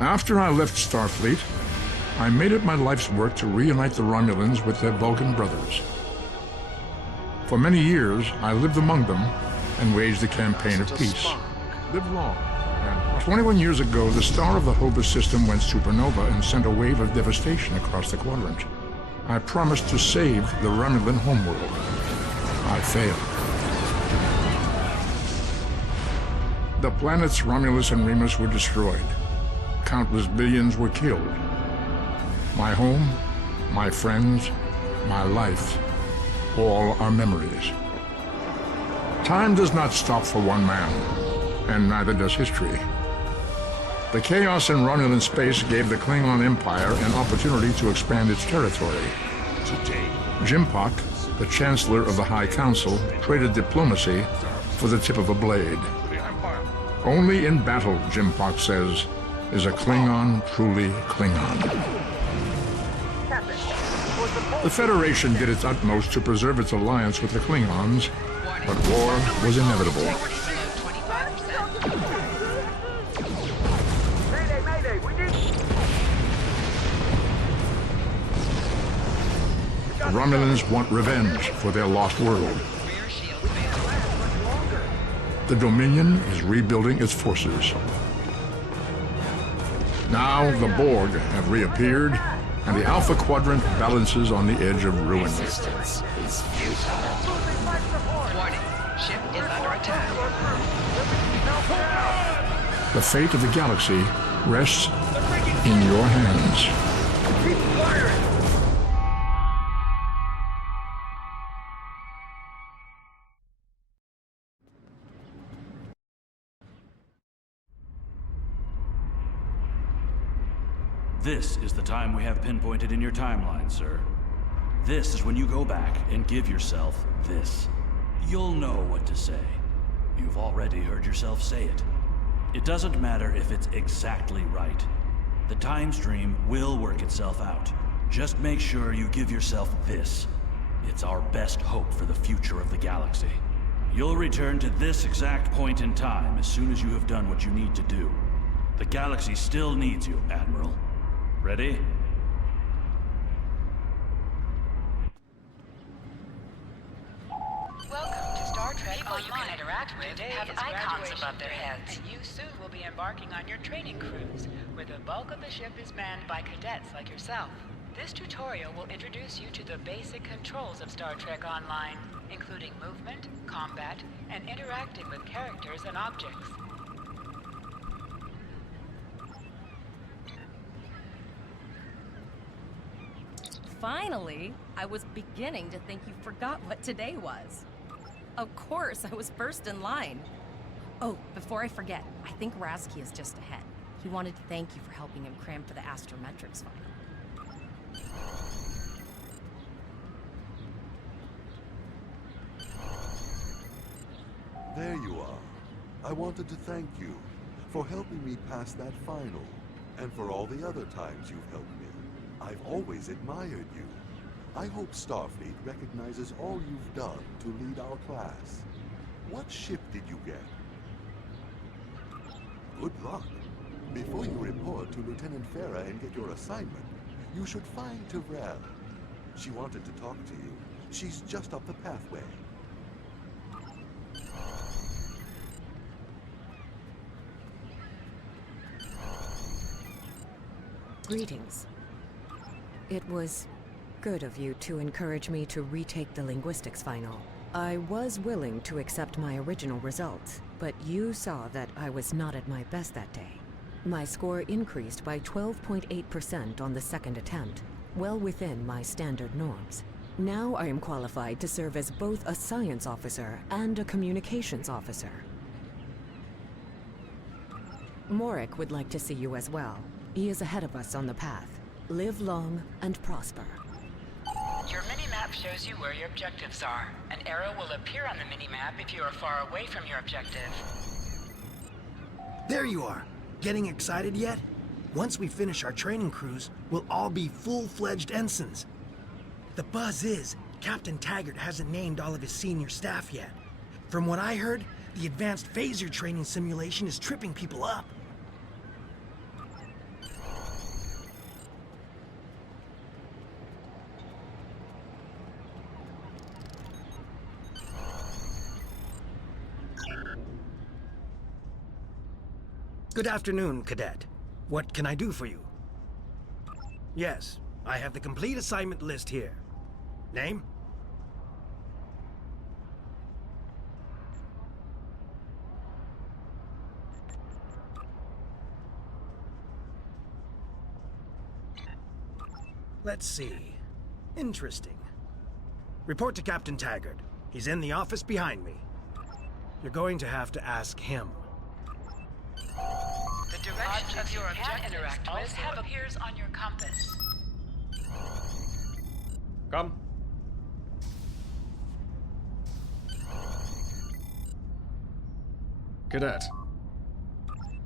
After I left Starfleet, I made it my life's work to reunite the Romulans with their Vulcan brothers. For many years, I lived among them and waged a campaign of peace. Live long. And 21 years ago, the star of the Hobus system went supernova and sent a wave of devastation across the quadrant. I promised to save the Romulan homeworld. I failed. The planets Romulus and Remus were destroyed. Countless billions were killed. My home, my friends, my life, all are memories. Time does not stop for one man, and neither does history. The chaos in Romulan space gave the Klingon Empire an opportunity to expand its territory. Today, Jimpak, the Chancellor of the High Council, traded diplomacy for the tip of a blade. Only in battle, Jimpak says, is a Klingon truly Klingon. The Federation did its utmost to preserve its alliance with the Klingons, but war was inevitable. The Romulans want revenge for their lost world. The Dominion is rebuilding its forces. Now the Borg have reappeared, and the Alpha Quadrant balances on the edge of ruin. Resistance is futile. Warning, ship is under attack. The fate of the galaxy rests in your hands. keep firing! This is the time we have pinpointed in your timeline, sir. This is when you go back and give yourself this. You'll know what to say. You've already heard yourself say it. It doesn't matter if it's exactly right. The time stream will work itself out. Just make sure you give yourself this. It's our best hope for the future of the galaxy. You'll return to this exact point in time as soon as you have done what you need to do. The galaxy still needs you, Admiral. Ready? Welcome to Star Trek People Online. you can interact with Today have is icons graduation above their day, heads. and you soon will be embarking on your training cruise, where the bulk of the ship is manned by cadets like yourself. This tutorial will introduce you to the basic controls of Star Trek Online, including movement, combat, and interacting with characters and objects. Finally, I was beginning to think you forgot what today was. Of course, I was first in line. Oh, before I forget, I think Rasky is just ahead. He wanted to thank you for helping him cram for the astrometrics final. There you are. I wanted to thank you for helping me pass that final, and for all the other times you've helped me. I've always admired you. I hope Starfleet recognizes all you've done to lead our class. What ship did you get? Good luck. Before you report to Lieutenant Farah and get your assignment, you should find Tyrell. She wanted to talk to you. She's just up the pathway. Greetings. It was good of you to encourage me to retake the linguistics final. I was willing to accept my original results, but you saw that I was not at my best that day. My score increased by 12.8% on the second attempt, well within my standard norms. Now I am qualified to serve as both a science officer and a communications officer. Morik would like to see you as well. He is ahead of us on the path. Live long and prosper. Your mini-map shows you where your objectives are. An arrow will appear on the mini-map if you are far away from your objective. There you are. Getting excited yet? Once we finish our training cruise, we'll all be full-fledged ensigns. The buzz is, Captain Taggart hasn't named all of his senior staff yet. From what I heard, the advanced phaser training simulation is tripping people up. Good afternoon, Cadet. What can I do for you? Yes, I have the complete assignment list here. Name? Let's see. Interesting. Report to Captain Taggart. He's in the office behind me. You're going to have to ask him. The direction of your objectives also appears on your compass. Come. Cadet.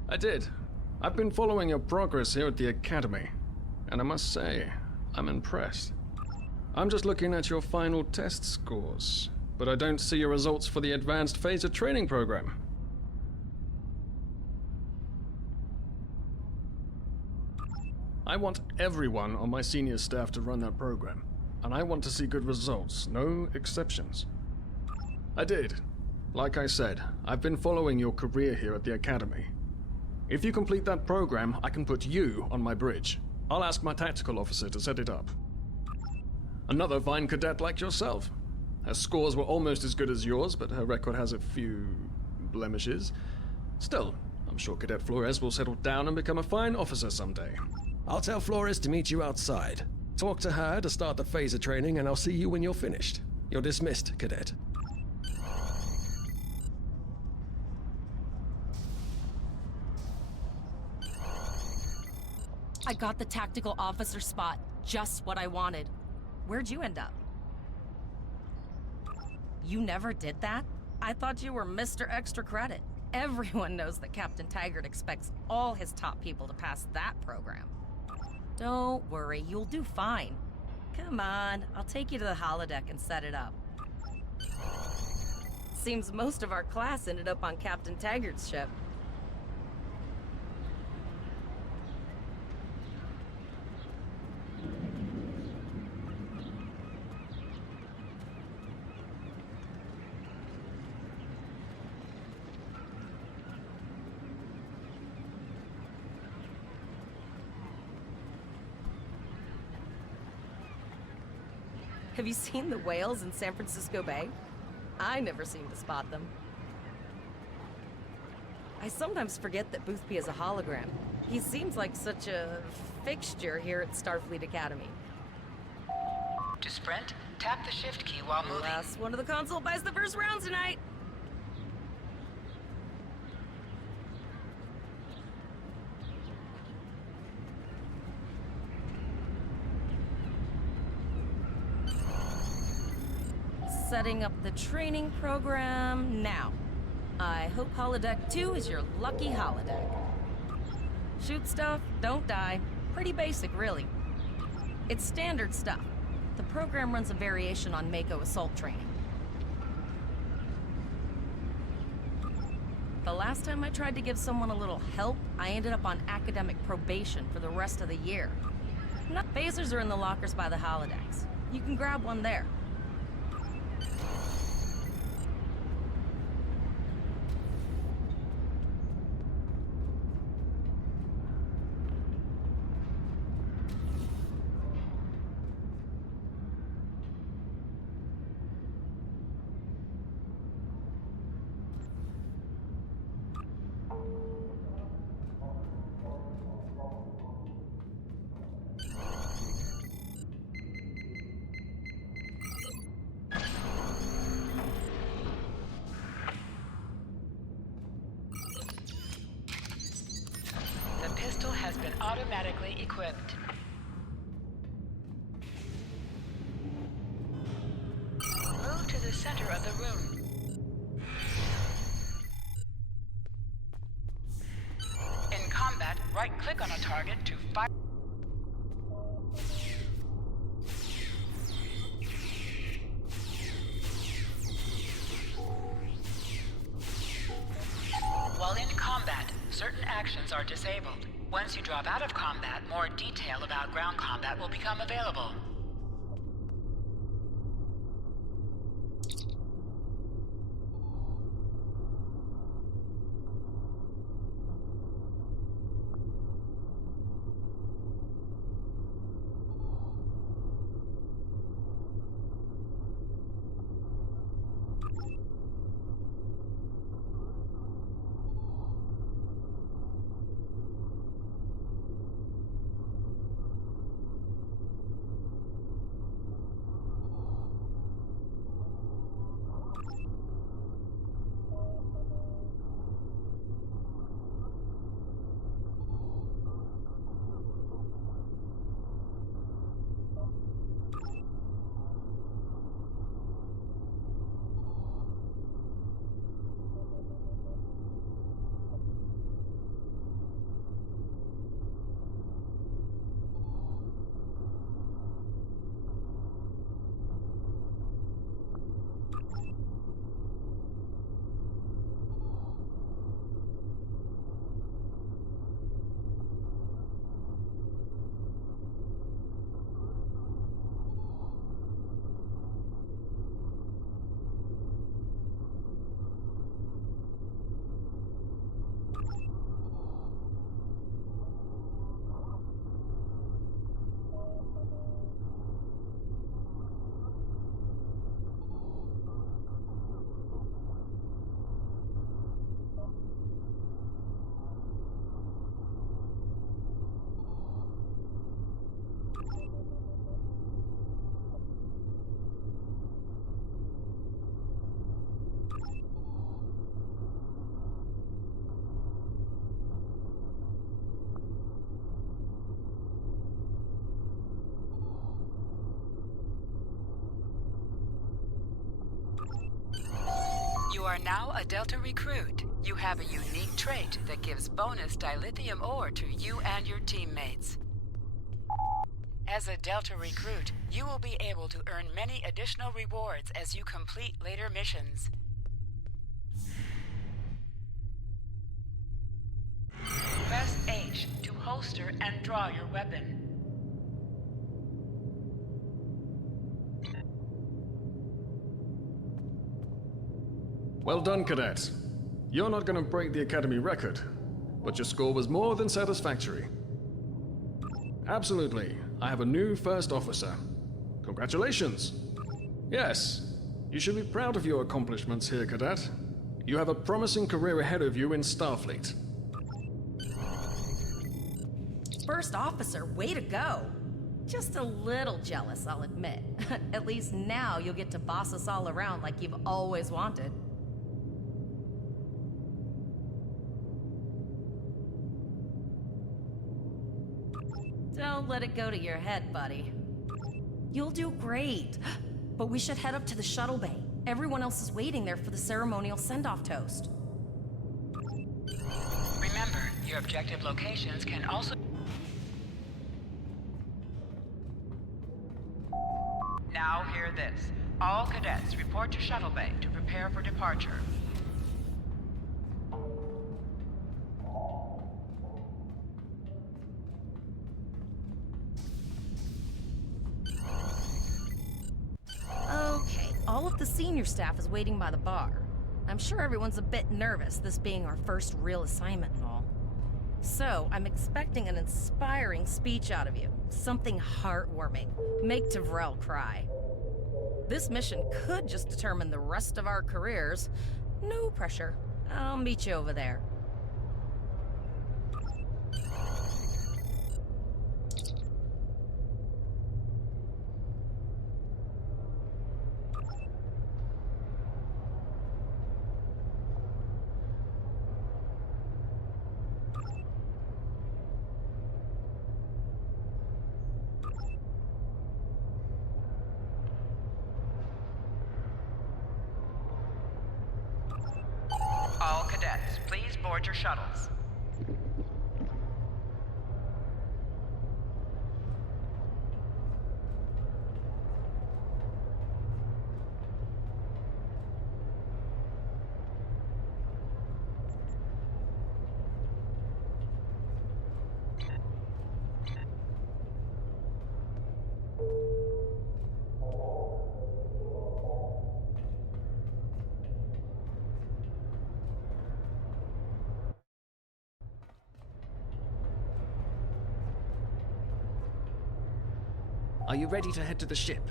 I did. I've been following your progress here at the Academy, and I must say, I'm impressed. I'm just looking at your final test scores, but I don't see your results for the Advanced Phaser Training Program. I want everyone on my senior staff to run that program, and I want to see good results, no exceptions. I did. Like I said, I've been following your career here at the Academy. If you complete that program, I can put you on my bridge. I'll ask my tactical officer to set it up. Another fine cadet like yourself. Her scores were almost as good as yours, but her record has a few blemishes. Still, I'm sure Cadet Flores will settle down and become a fine officer someday. I'll tell Flores to meet you outside. Talk to her to start the phaser training, and I'll see you when you're finished. You're dismissed, Cadet. I got the tactical officer spot. Just what I wanted. Where'd you end up? You never did that? I thought you were Mr. Extra Credit. Everyone knows that Captain Taggart expects all his top people to pass that program. Don't worry, you'll do fine. Come on, I'll take you to the holodeck and set it up. Seems most of our class ended up on Captain Taggart's ship. Have you seen the whales in San Francisco Bay? I never seem to spot them. I sometimes forget that Boothby is a hologram. He seems like such a fixture here at Starfleet Academy. To sprint, tap the shift key while moving. Last one of the console buys the first round tonight. Setting up the training program now. I hope Holodeck 2 is your lucky holodeck. Shoot stuff, don't die. Pretty basic, really. It's standard stuff. The program runs a variation on Mako assault training. The last time I tried to give someone a little help, I ended up on academic probation for the rest of the year. Phasers are in the lockers by the holodecks. You can grab one there. Has been automatically equipped. Move to the center of the room. In combat, right-click on a target to fire. While in combat, certain actions are disabled. Once you drop out of combat, more detail about ground combat will become available. now a Delta recruit. You have a unique trait that gives bonus dilithium ore to you and your teammates. As a Delta recruit, you will be able to earn many additional rewards as you complete later missions. Press H to holster and draw your weapon. Well done, cadet. You're not going to break the Academy record, but your score was more than satisfactory. Absolutely. I have a new first officer. Congratulations. Yes, you should be proud of your accomplishments here, cadet. You have a promising career ahead of you in Starfleet. First officer, way to go. Just a little jealous, I'll admit. At least now you'll get to boss us all around like you've always wanted. Don't let it go to your head, buddy. You'll do great. But we should head up to the shuttle bay. Everyone else is waiting there for the ceremonial send-off toast. Remember, your objective locations can also... Now hear this. All cadets report to shuttle bay to prepare for departure. Okay, all of the senior staff is waiting by the bar. I'm sure everyone's a bit nervous, this being our first real assignment and all. So, I'm expecting an inspiring speech out of you. Something heartwarming. Make Tavrel cry. This mission could just determine the rest of our careers. No pressure. I'll meet you over there. All cadets, please board your shuttles. Are you ready to head to the ship?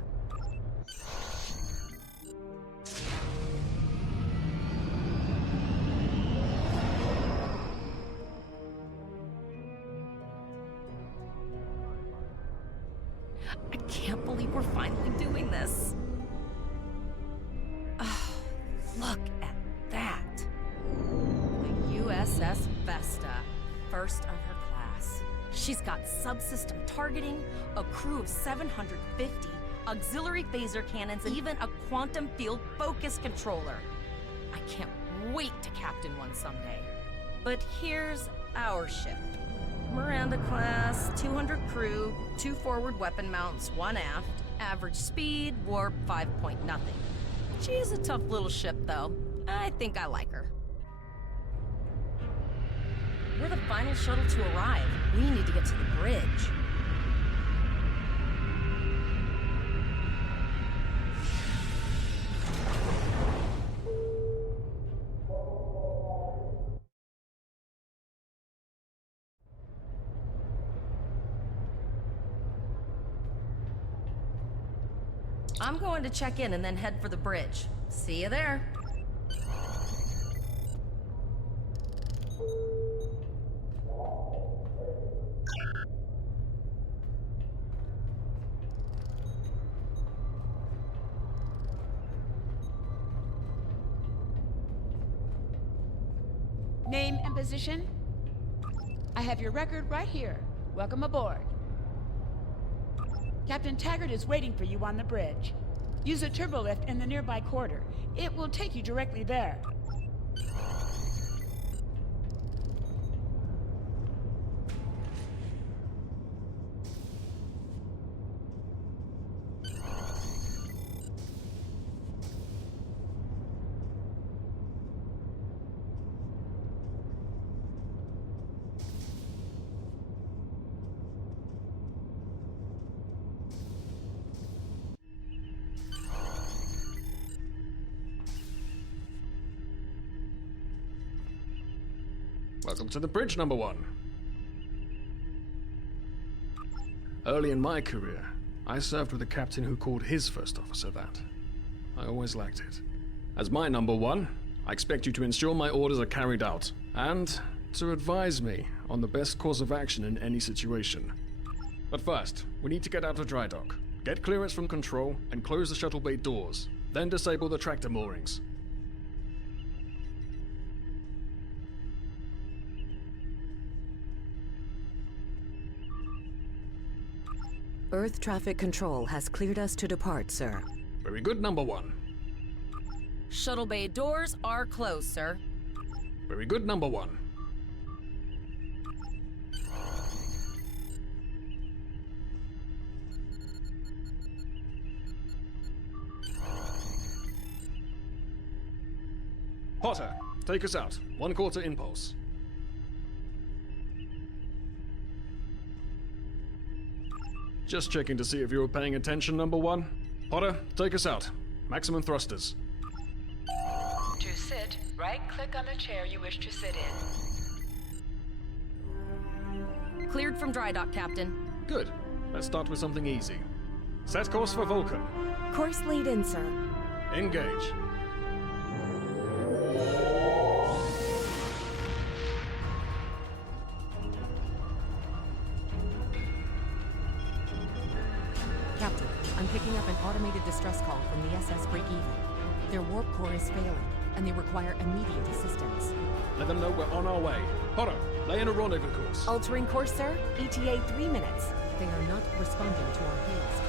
I can't believe we're finally doing this. Oh, look at that. The USS Vesta, first of her class. She's got subsystem targeting, a crew of 750, auxiliary phaser cannons, and even a quantum field focus controller. I can't wait to captain one someday. But here's our ship. Miranda class, 200 crew, 2 forward weapon mounts, 1 aft, average speed, warp 5.0. She's a tough little ship, though. I think I like her. We're the final shuttle to arrive. We need to get to the bridge. I'm going to check in and then head for the bridge. See you there. Name and position? I have your record right here. Welcome aboard. Captain Taggart is waiting for you on the bridge. Use a turbolift in the nearby quarter. It will take you directly there. Welcome to the bridge, number one. Early in my career, I served with a captain who called his first officer that. I always liked it. As my number one, I expect you to ensure my orders are carried out, and to advise me on the best course of action in any situation. But first, we need to get out of dry dock, get clearance from control, and close the shuttle bay doors, then disable the tractor moorings. Earth traffic control has cleared us to depart, sir. Very good, number one. Shuttle bay doors are closed, sir. Very good, number one. Potter, take us out. 1/4 impulse. Just checking to see if you were paying attention, number one. Potter, take us out. Maximum thrusters. To sit, right-click on the chair you wish to sit in. Cleared from dry dock, Captain. Good. Let's start with something easy. Set course for Vulcan. Course lead in, sir. Engage. Captain, I'm picking up an automated distress call from the SS Breakeven. Their warp core is failing, and they require immediate assistance. Let them know we're on our way. Potter, lay in a rendezvous course. Altering course, sir. ETA 3 minutes. They are not responding to our hails.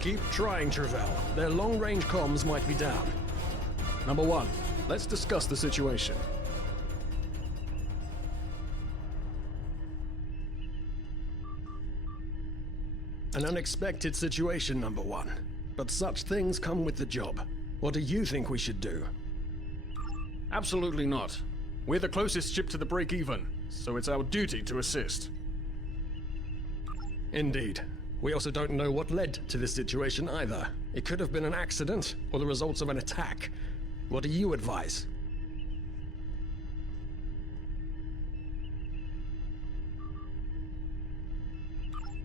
Keep trying, Travell. Their long-range comms might be down. Number one, let's discuss the situation. An unexpected situation, number one. But such things come with the job. What do you think we should do? Absolutely not. We're the closest ship to the break-even, so it's our duty to assist. Indeed. We also don't know what led to this situation either. It could have been an accident, or the results of an attack. What do you advise?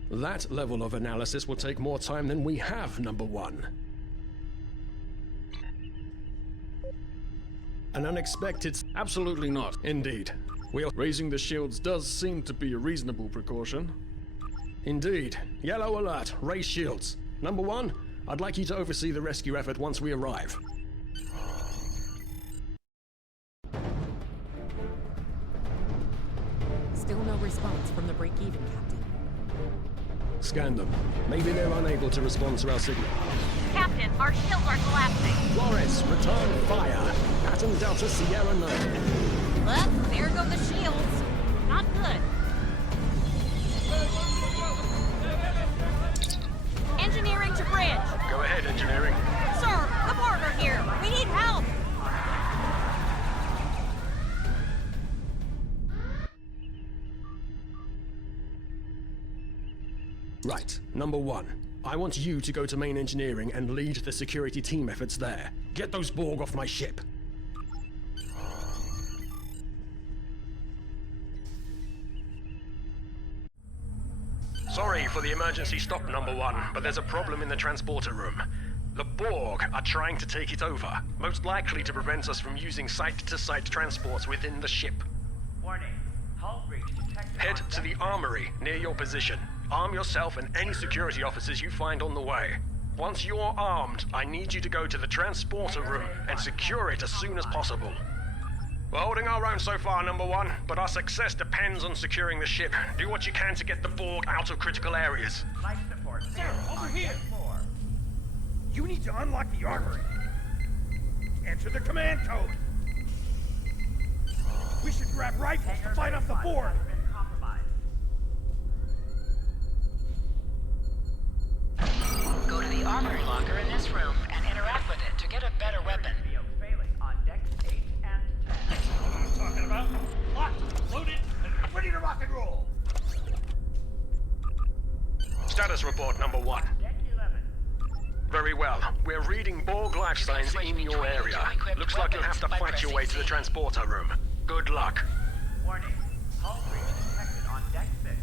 That level of analysis will take more time than we have, number one. An unexpected... Absolutely not. Indeed. Raising the shields does seem to be a reasonable precaution. Indeed. Yellow alert. Raise shields. Number one, I'd like you to oversee the rescue effort once we arrive. Still no response from the break-even, Captain. Scan them. Maybe they're unable to respond to our signal. Captain, our shields are collapsing. Flores, return fire. Pattern Delta Sierra 9. Well, there go the shields. Not good. Engineering to bridge. Go ahead, engineering. Sir, the Borg are here. We need help. Right. Number one, I want you to go to main engineering and lead the security team efforts there. Get those Borg off my ship. Sorry for the emergency stop, number one, but there's a problem in the transporter room. The Borg are trying to take it over, most likely to prevent us from using site-to-site transports within the ship. Warning. Hull breach detected. Head to the armory near your position. Arm yourself and any security officers you find on the way. Once you're armed, I need you to go to the transporter room and secure it as soon as possible. We're holding our own so far, number one, but our success depends on securing the ship. Do what you can to get the Borg out of critical areas. Life support. Sir, over here. You need to unlock the armory. Enter the command code. We should grab rifles to fight off the Borg. Go to the armory locker in this room and interact with it to get a better weapon. Failing on decks 8 and 10. What I'm talking about? Locked, loaded, and ready to rock and roll. Status report, number one. Deck 11. Very well. We're reading Borg life signs in your area. Looks like you'll have to fight your way to the transporter room. Good luck. Warning. Hull breach detected on deck 6.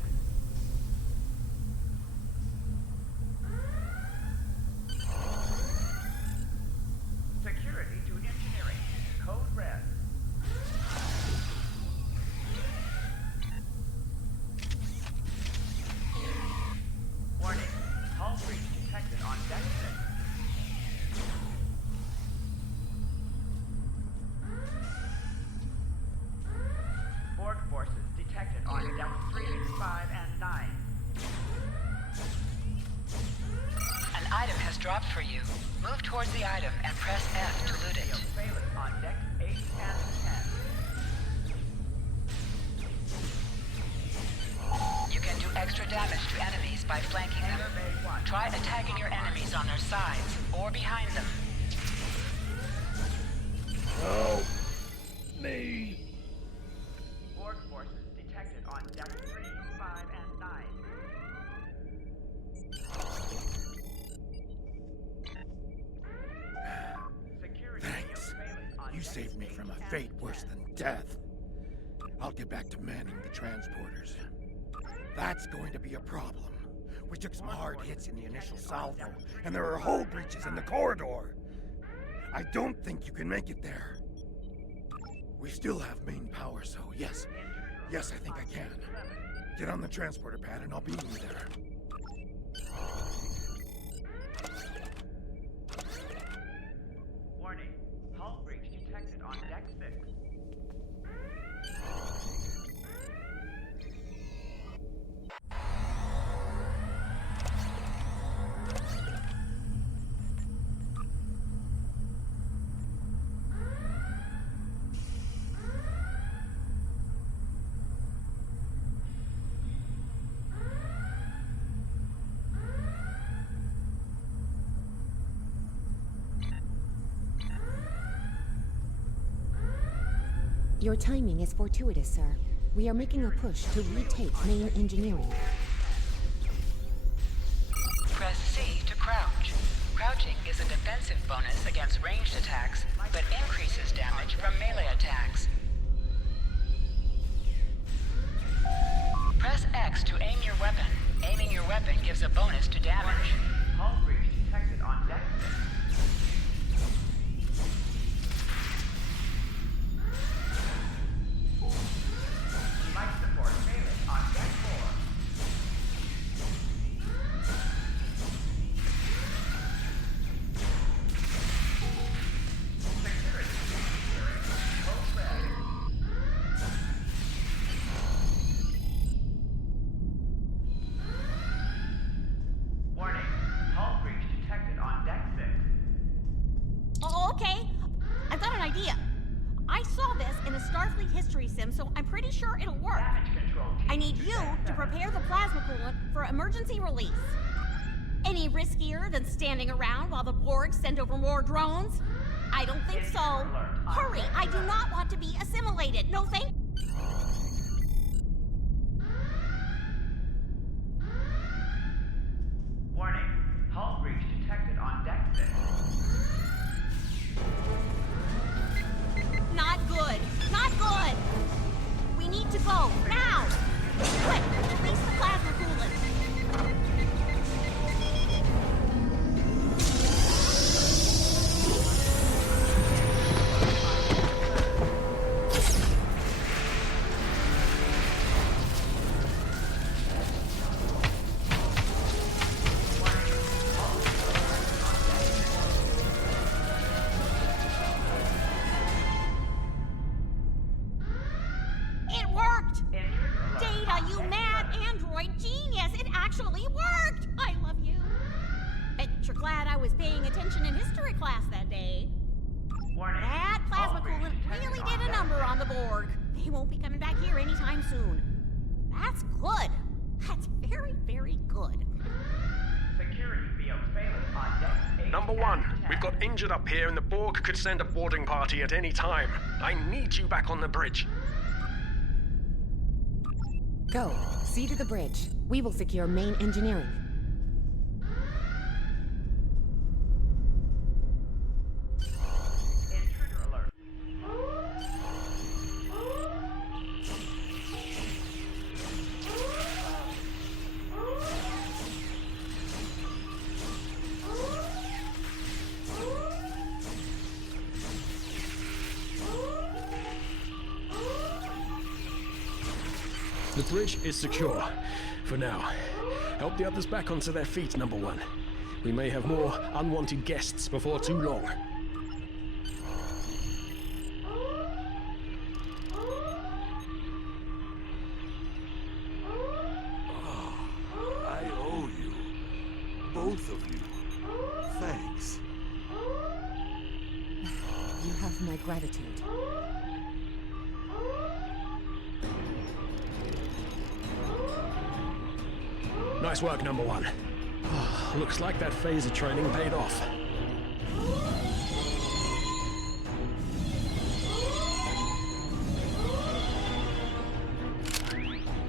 Security to engineering. Code red. Warning. Hull breach detected on deck 6. Borg forces detected on decks 3, 5, and 9. An item has dropped for you. Move towards the item and press F to loot it. Phalanx on decks 8 and 10. You can do extra damage to enemies by flanking them. Try attacking your enemies on their sides or behind them. Help me. Borg forces detected on decks 3, 5, and 9. Thanks. You saved me from a fate worse than death. I'll get back to manning the transporters. That's going to be a problem. We took some hard hits in the initial salvo, and there are hull breaches in the corridor. I don't think you can make it there. We still have main power, so yes, I think I can. Get on the transporter pad and I'll beam you there. Warning. Hull breach detected on deck 6. Your timing is fortuitous, sir. We are making a push to retake main engineering. Press C to crouch. Crouching is a defensive bonus against ranged attacks, but increases damage from melee attacks. Press X to aim your weapon. Aiming your weapon gives a bonus to damage. Hull breach detected on deck 6. Life support failing on deck 4. Security code red. Warning. Hull breach detected on deck 6. Oh, okay. I've got an idea. I saw this in a Starfleet history sim, so I'm pretty sure it'll work. I need you to prepare the plasma coolant for emergency release. Any riskier than standing around while the Borg send over more drones? I don't think so. Hurry, I do not want to be assimilated. No thank Warning. Hull breach detected on deck 6. Not good. Not good. We need to go now. Quick, release the plasma coolant. It worked! Data, you mad android genius! It actually worked! I love you. Bet you're glad I was paying attention in history class that day. That plasma coolant really did a number on the Borg. They won't be coming back here anytime soon. That's good. That's very, very good. Security field failing on deck 8. Number 1, we've got injured up here and the Borg could send a boarding party at any time. I need you back on the bridge. Go. See to the bridge. We will secure main engineering. Intruder alert. The bridge is secure. For now. Help the others back onto their feet, number one. We may have more unwanted guests before too long. I owe you. Both of you. Thanks. You have my gratitude. Nice work, number one. Looks like that phaser training paid off.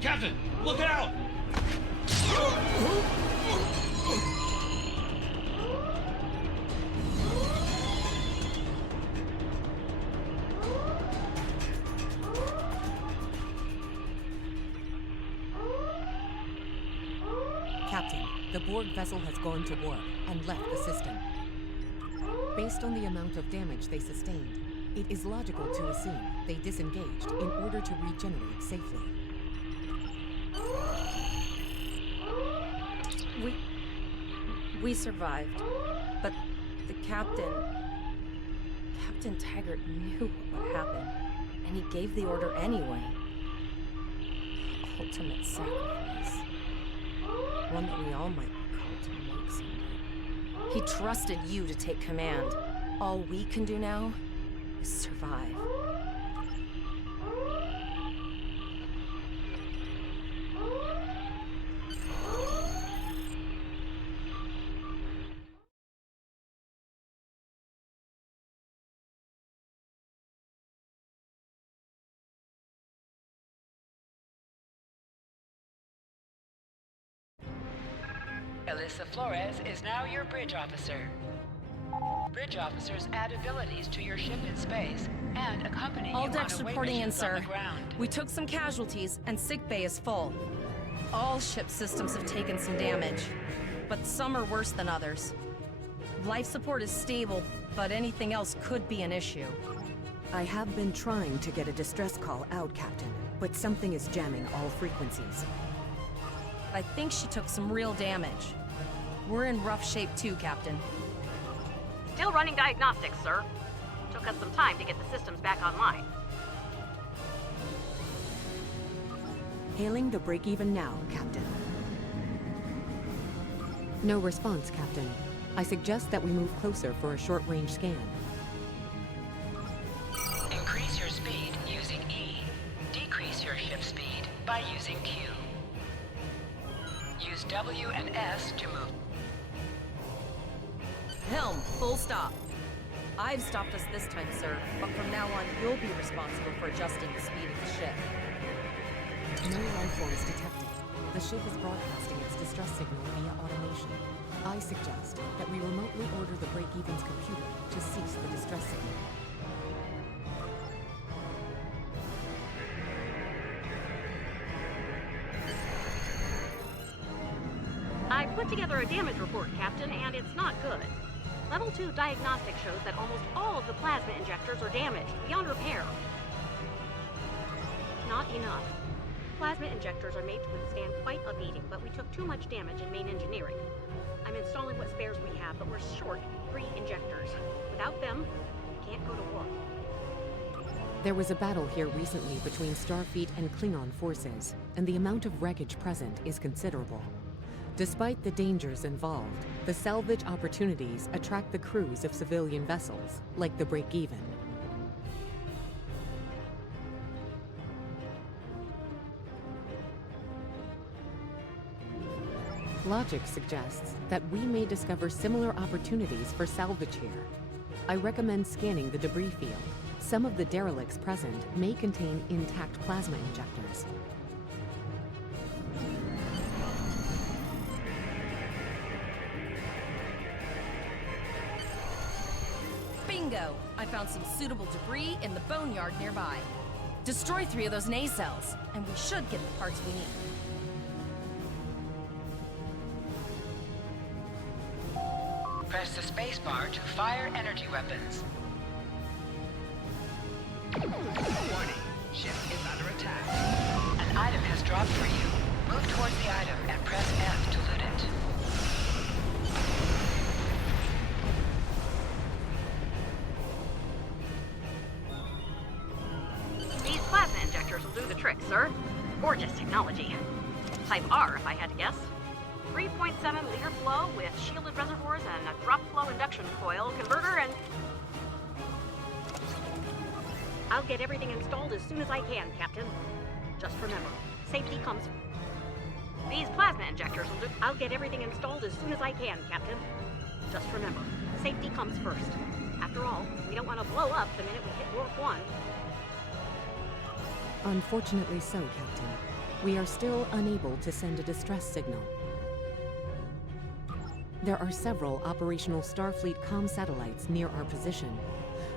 Captain, look out! Captain, the Borg vessel has gone to warp and left the system. Based on the amount of damage they sustained, it is logical to assume they disengaged in order to regenerate safely. We survived, but the Captain Taggart knew what would happen, and he gave the order anyway. Ultimate sacrifice. One that we all might be called to make someday. He trusted you to take command. All we can do now is survive. Alyssa Flores is now your bridge officer. Bridge officers add abilities to your ship in space and accompany you All on decks away reporting in, missions on sir. the ground. We took some casualties, and sickbay is full. All ship systems have taken some damage, but some are worse than others. Life support is stable, but anything else could be an issue. I have been trying to get a distress call out, Captain, but something is jamming all frequencies. I think she took some real damage. We're in rough shape too, Captain. Still running diagnostics, sir. Took us some time to get the systems back online. Hailing the break-even now, Captain. No response, Captain. I suggest that we move closer for a short-range scan. Increase your speed using E. Decrease your ship speed by using Q. Use W and S to move. Helm, full stop. I've stopped us this time, sir, but from now on, you'll be responsible for adjusting the speed of the ship. No life forms detected. The ship is broadcasting its distress signal via automation. I suggest that we remotely order the break-even's computer to cease the distress signal. I put together a damage report, Captain, and it's not good. Level 2 diagnostic shows that almost all of the plasma injectors are damaged, beyond repair. Not enough. Plasma injectors are made to withstand quite a beating, but we took too much damage in main engineering. I'm installing what spares we have, but we're short 3 injectors. Without them, we can't go to war. There was a battle here recently between Starfleet and Klingon forces, and the amount of wreckage present is considerable. Despite the dangers involved, the salvage opportunities attract the crews of civilian vessels, like the Break-Even. Logic suggests that we may discover similar opportunities for salvage here. I recommend scanning the debris field. Some of the derelicts present may contain intact plasma injectors. Bingo! I found some suitable debris in the boneyard nearby. Destroy 3 of those nacelles, and we should get the parts we need. Press the spacebar to fire energy weapons. Warning, ship is under attack. An An item has dropped for you. Move towards the item and press F to loot it. These plasma injectors will do the trick, sir. Gorgeous technology. Type R, if I had to guess. 3.7 liter flow with shielded reservoirs and a drop flow induction coil converter and... I'll get everything installed as soon as I can, Captain. Just remember, safety comes... These plasma injectors will do... I'll get everything installed as soon as I can, Captain. Just remember, safety comes first. After all, we don't want to blow up the minute we hit warp 1. Unfortunately so, Captain. We are still unable to send a distress signal. There are several operational Starfleet comm satellites near our position.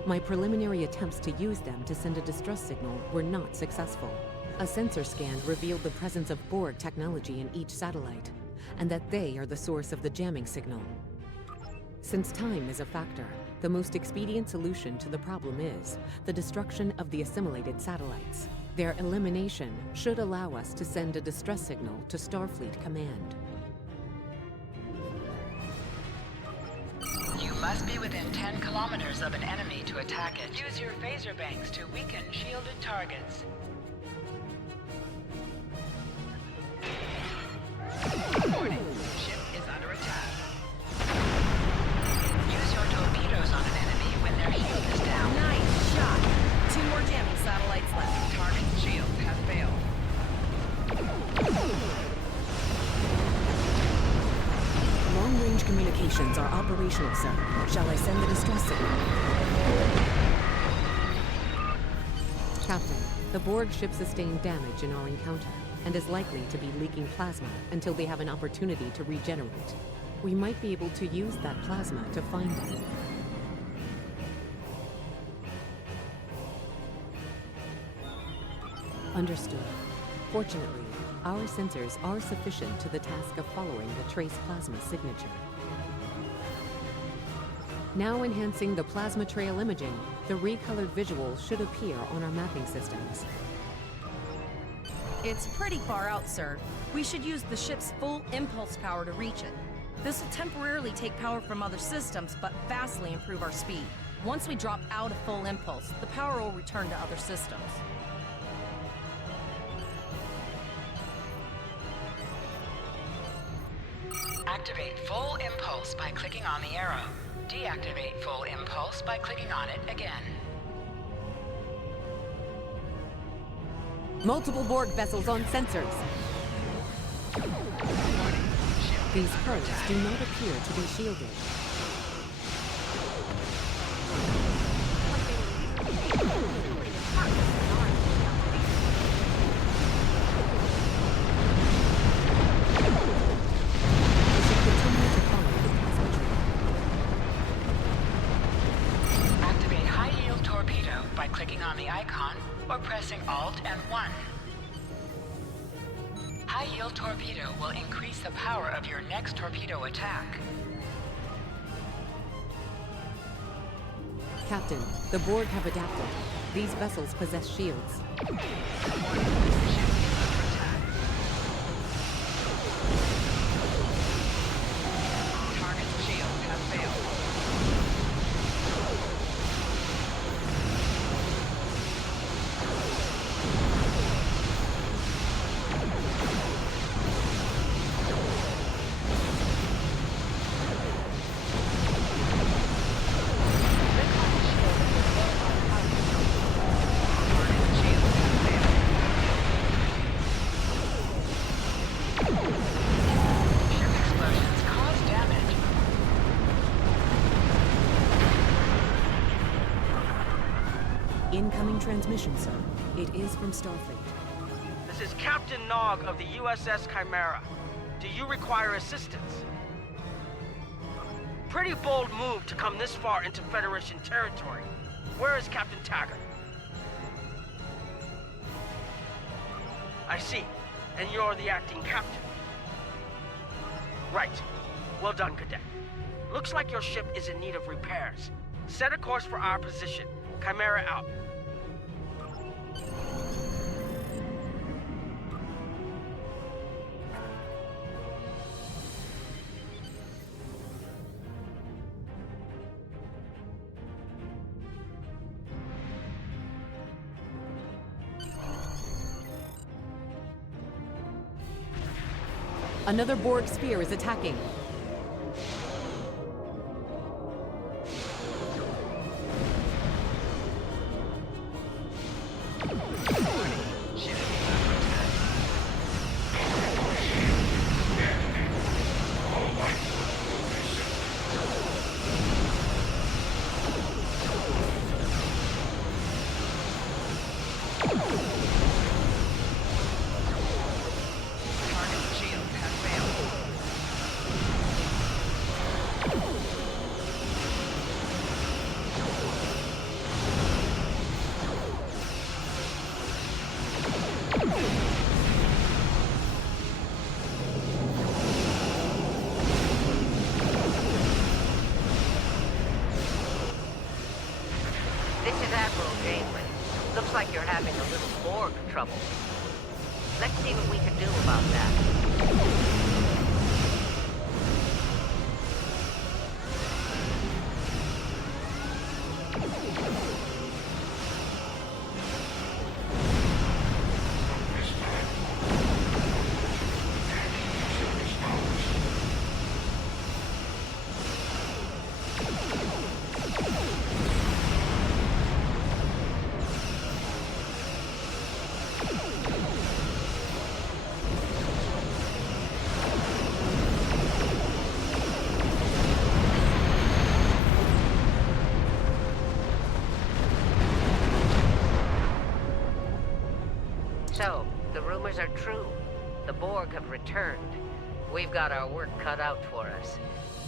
My preliminary attempts to use them to send a distress signal were not successful. A sensor scan revealed the presence of Borg technology in each satellite, and that they are the source of the jamming signal. Since time is a factor, the most expedient solution to the problem is the destruction of the assimilated satellites. Their elimination should allow us to send a distress signal to Starfleet Command. You must be within 10 kilometers of an enemy to attack it. Use your phaser banks to weaken shielded targets. Warning, ship is under attack. Use your torpedoes on an enemy when their shield is down. Nice shot. 2 more jamming satellites left. Target's shield has failed. Long-range communications are operational, sir. Shall I send the distress signal? Captain, the Borg ship sustained damage in our encounter and is likely to be leaking plasma until they have an opportunity to regenerate. We might be able to use that plasma to find them. Understood. Fortunately, our sensors are sufficient to the task of following the trace plasma signature. Now enhancing the plasma trail imaging, the recolored visuals should appear on our mapping systems. It's pretty far out, sir. We should use the ship's full impulse power to reach it. This will temporarily take power from other systems, but vastly improve our speed. Once we drop out of full impulse, the power will return to other systems. Activate full impulse by clicking on the arrow. Deactivate full impulse by clicking on it again. Multiple Borg vessels on sensors. These probes do not appear to be shielded. Activate high-yield torpedo by clicking on the icon or pressing Alt and 1. High-yield torpedo will increase the power of your next torpedo attack. Captain, the Borg have adapted. These vessels possess shields. Target's shield has failed. Incoming transmission, sir. It is from Starfleet. This is Captain Nog of the USS Chimera. Do you require assistance? Pretty bold move to come this far into Federation territory. Where is Captain Taggart? I see. And you're the acting captain. Right. Well done, Cadet. Looks like your ship is in need of repairs. Set a course for our position. Chimera out. Another Borg sphere is attacking. Looks like you're having a little Borg trouble. Let's see what we can do about that. So, the rumors are true. The Borg have returned. We've got our work cut out for us.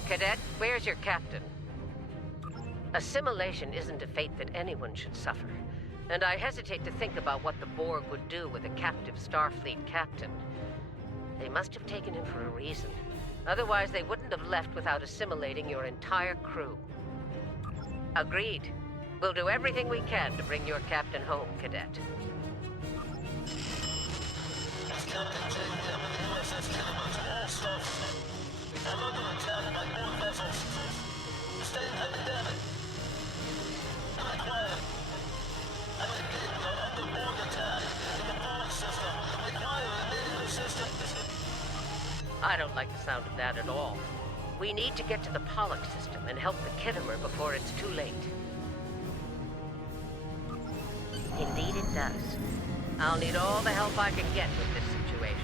Cadet, where's your captain? Assimilation isn't a fate that anyone should suffer, and I hesitate to think about what the Borg would do with a captive Starfleet captain. They must have taken him for a reason. Otherwise, they wouldn't have left without assimilating your entire crew. Agreed. We'll do everything we can to bring your captain home, Cadet. I don't like the sound of that at all. We need to get to the Pollock system and help the Kittimer before it's too late. Indeed it does. I'll need all the help I can get with this situation.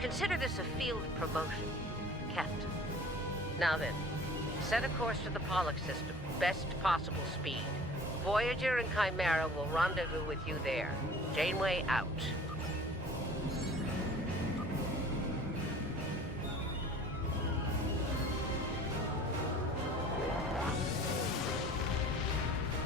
Consider this a field promotion, Captain. Now then, set a course to the Pollock system, best possible speed. Voyager and Chimera will rendezvous with you there. Janeway out.